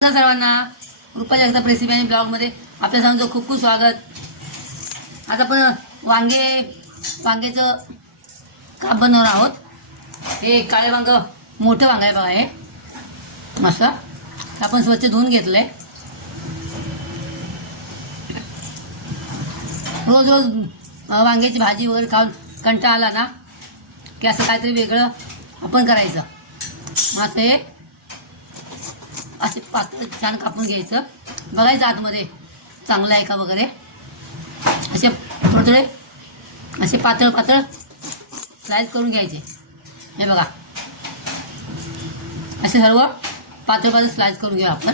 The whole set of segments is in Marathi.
सर्वांना रुपा जगताप रेसिपी आणि ब्लॉगमध्ये आपल्या सर्वांचं खूप खूप स्वागत. आज आपण वांग्याचं काप बनवणार आहोत. हे काळे वांग मोठं वांग आहे बघा. हे मस्त आपण स्वच्छ धुवून घेतलंय. रोज रोज वांग्याची भाजी वगैरे खाऊन कंटाळा आला ना की असं काहीतरी वेगळं आपण करायचं. मस्त हे असे पातळ छान कापून घ्यायचं. बघायचं आतमध्ये चांगलं आहे का वगैरे. असे थोडे थोडे असे पातळ पातळ स्लाइस करून घ्यायचे. हे बघा असे सर्व पातळ पातळ स्लाइस करून घेऊ आपण.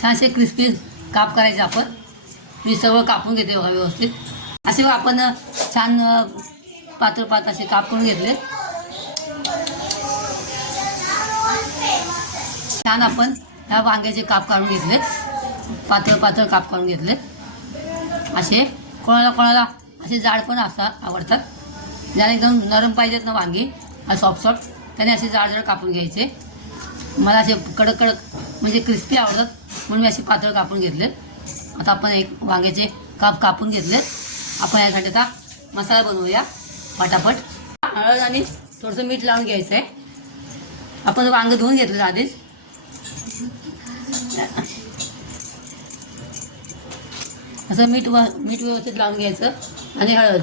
छानसे क्रिस्पी काप करायचे आपण. मी सर्व कापून घेते बघा व्यवस्थित. असे आपण छान पातळ पातळ असे काप करून घेतले. छान आपण ह्या वांग्याचे काप काढून घेतले. पातळ पातळ काप काढून घेतले. असे कोणाला असे जाड पण असतात आवडतात. ज्याने एकदम नरम पाहिजेत ना वांगी सॉफ्ट सॉफ्ट त्याने असे जाड जाड कापून घ्यायचे. मला असे कडक कडक म्हणजे क्रिस्पी आवडतात म्हणून मी असे पातळ कापून घेतले. आता आपण एक वांग्याचे काप कापून घेतले. आपण यासाठी आता मसाला बनवूया पटापट. हळद आणि थोडंसं मीठ लावून घ्यायचं आहे. आपण वांगं धुवून घेतलं आधीच. असं मीठ व्यवस्थित लावून घ्यायचं आणि हळद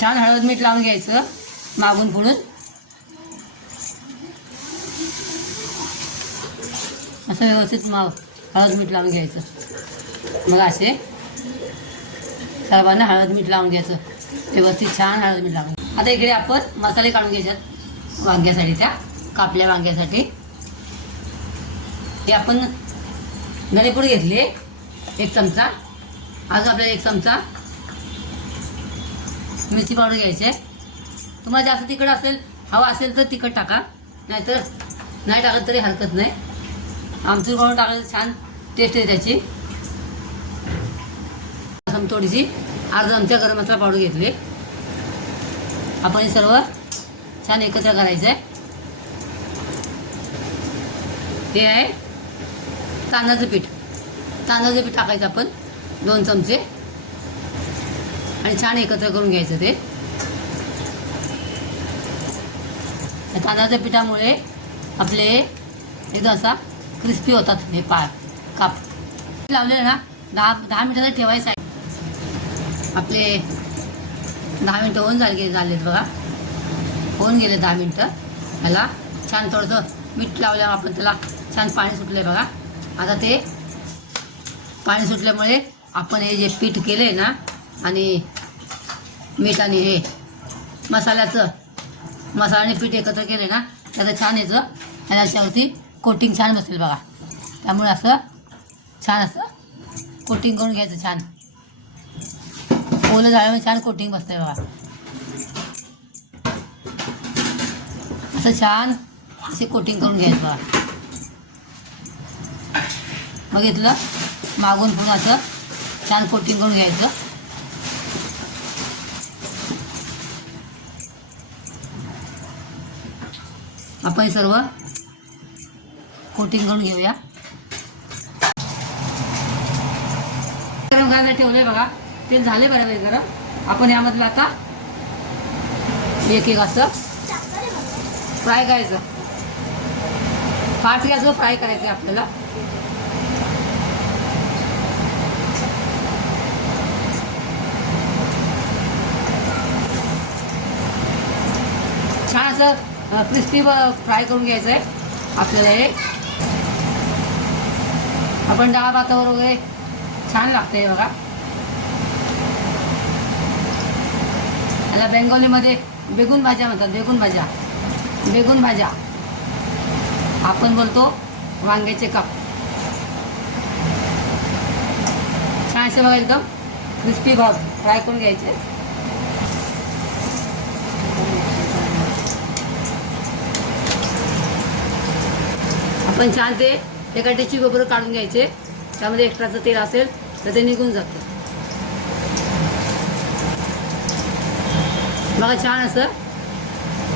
छान हळद मीठ लावून घ्यायचं मागून पुढून. असं व्यवस्थित हळद मीठ लावून घ्यायचं. मग असे सर्वांना हळद मीठ लावून घ्यायचं व्यवस्थित छान हळद मीठ लावून. आता इकडे आपण मसाले काढून घ्यायच्यात वांग्यासाठी. त्या कापल्या वांग्यासाठी हे आपण धनेपूड घेतली 1 चमचा. अजून आपल्याला 1 चमचा मिरची पावडर घ्यायची आहे. तुम्हाला जास्त तिखट हवा असेल तर तिखट टाका, नाहीतर नाही टाकत तरी हरकत नाही. आमचूर पावडर टाकायचं छान टेस्ट आहे त्याची. थोडीशी अर्धा चमचा गरम मसाला पावडर घेतली. आपण हे सर्व छान एकत्र करायचं आहे. हे आहे तांदळाचं पीठ. तांदळाचं पीठ टाकायचं आपण 2 चमचे आणि छान एकत्र करून घ्यायचं. ते तांदळाच्या पिठामुळे आपले एकदम असा क्रिस्पी होतात हे काप. लावलेले ना 10 मिनिटाचं ठेवायचं आहे. आपले 10 मिनटं झालेत बघा. होऊन गेले 10 मिनटं. ह्याला छान थोडंसं मीठ लावल्यावर आपण त्याला छान पाणी सुटलं आहे बघा. आता ते पाणी सुटल्यामुळे आपण हे जे पीठ केलं आहे ना आणि मीठ आणि हे मसाल्याने पीठ एकत्र केले ना त्याचं छान याचं ह्याला शेवटी कोटिंग छान बसेल बघा. त्यामुळे असं छान असं कोटिंग करून घ्यायचं. छान ओलं झाल्यामुळे छान कोटिंग बसतंय बघा. असं छान असे कोटिंग करून घ्यायचं बघा. मग इथलं मागून पुढं असं छान कोटिंग करून घ्यायचं. आपण सर्व कोटिंग करून घेऊया. गरम करायला ठेवलंय बघा. तेल झाले बरोबर गरम. आपण यामधलं आता एक असं फ्राय करायचं. फाट गॅसवर फ्राय करायचं आपल्याला. छान असं क्रिस्पी फ्राय करून घ्यायचं आहे आपल्याला. हे आपण डाळ भातावर वगैरे छान लागतंय बघा. याला बेंगोलीमध्ये बेगून भाज्या म्हणतात. बेगून भाज्या आपण बोलतो वांग्याचे काप. छान असे बघा एकदम क्रिस्पी फ्राय करून घ्यायचे. आपण छान ते एका टिश्यू पेपर काढून घ्यायचे, त्यामध्ये एक्स्ट्राचं तेल असेल तर ते निघून जातं. बघा छान असं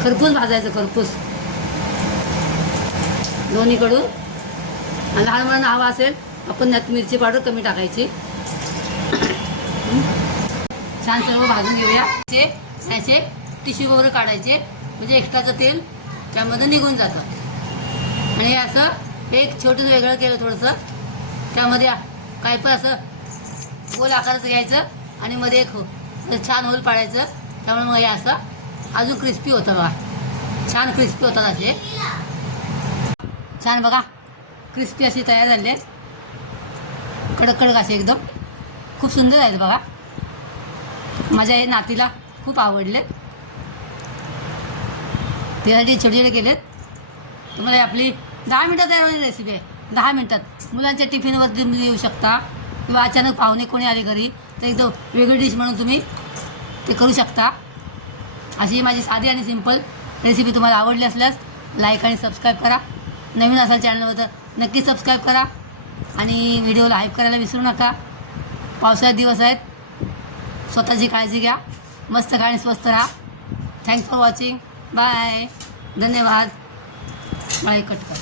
खरपूस भाजायचं, खरपूस दोन्हीकडून. आणि लहान मुलांना हवा असेल आपण त्यात मिरची पावडर कमी टाकायची. छान सर्व भाजून घेऊया. त्याचे टिश्यू पेपर काढायचे म्हणजे एक्स्ट्राचं तेल त्यामध्ये निघून जातं. आणि हे असं एक छोटंसं वेगळं केलं थोडंसं, त्यामध्ये काय पण असं गोल आकाराचं घ्यायचं आणि मध्ये एक छान होल पाडायचं. त्यामुळे मग हे असं अजून क्रिस्पी होतं बघा, छान क्रिस्पी होतात असे. छान बघा क्रिस्पी अशी तयार झाली आहे, कडक कडक असे एकदम खूप सुंदर आहेत बघा. माझ्या हे नातीला खूप आवडले, त्यासाठी छोटे छोटे केलेत. तुम्हाला आपली 10 मिनटात तयार होणारी रेसिपी आहे. 10 मिनटात मुलांच्या टिफिनवर तुम्ही येऊ शकता किंवा अचानक पाहुणे कोणी आले घरी तर एकदम वेगळी डिश म्हणून तुम्ही ते करू शकता. अशी माझी साधी आणि सिंपल रेसिपी तुम्हाला आवडली असल्यास लाईक आणि सबस्क्राईब करा. नवीन असाल चॅनलवर तर नक्की सबस्क्राईब करा आणि व्हिडिओला हाईप करायला विसरू नका. पावसाळ्यात दिवस आहेत, स्वतःची काळजी घ्या, मस्त खा आणि स्वस्त राहा. Thanks for watching. बाय. धन्यवाद. मला कट कर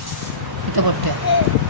इथं बघतोय.